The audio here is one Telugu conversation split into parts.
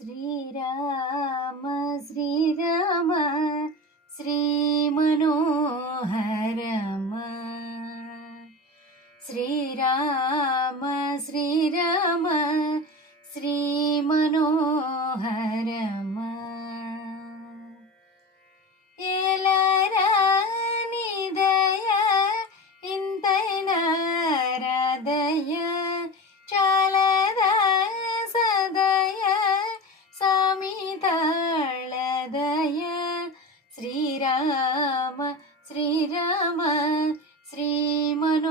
శ్రీరామ శ్రీరామ శ్రీమనోహరమ శ్రీరామ శ్రీరామ శ్రీమనోహరమ ఏలరాని దయ ఇంతైన హృదయ చాలద సదయ సామితాళదయ శ్రీరామ శ్రీరామ శ్రీమనోహరమ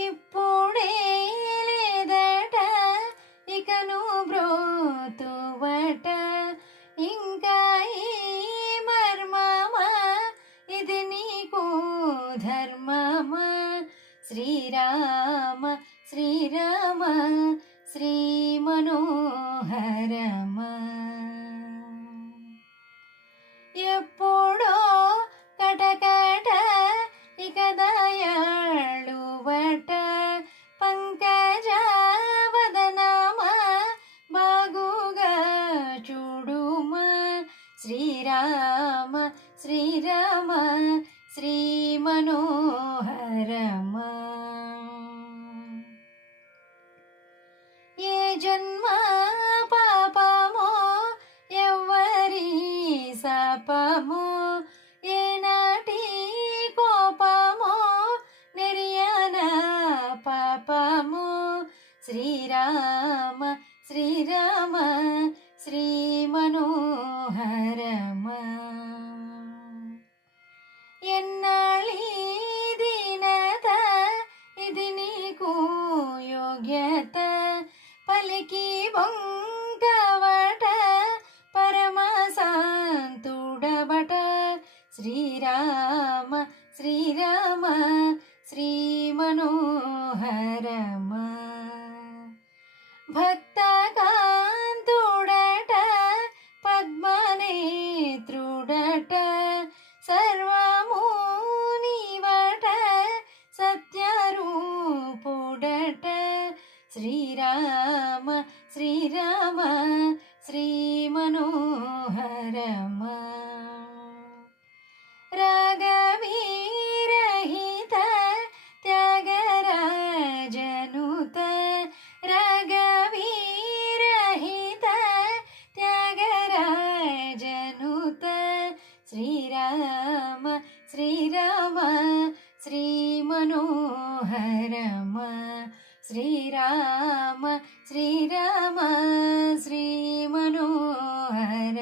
ఇప్పుడే లేదట ఇకను బ్రోతువట ఇంకా ఈ మర్మమా ఇది నీకు ధర్మమా శ్రీరామ శ్రీరామ శ్రీమనోహరమ ఎప్పుడో కటకట ఇక దయాళువట పంకజవదనమా బాగుగా చూడుమా శ్రీరామ శ్రీరామ శ్రీమనోహరమ ఏ జన్మ పాపమో ఎవ్వరి శాపమో ఏనాటి కోపమో నిర్యాణ పాపమో శ్రీరామ శ్రీరామ శ్రీమనోహరమ ఎన్నాళి దీనత ఇది నీకు యోగ్యత పలికి వంకవట పరమశాంతుడవట శ్రీరామ శ్రీరామ శ్రీమనోహరమ భక్తకాంతుడట పద్మనేత్రుడట సర్వము నీవట సత్యరూపుడట శ్రీరామ శ్రీరామ శ్రీమనోహరమ రాగవీరహిత త్యాగరాజనుత రాగవీరహిత త్యాగరాజనుత శ్రీరామ శ్రీరామ శ్రీమనోహరమ శ్రీరామ శ్రీరామ శ్రీమనోహర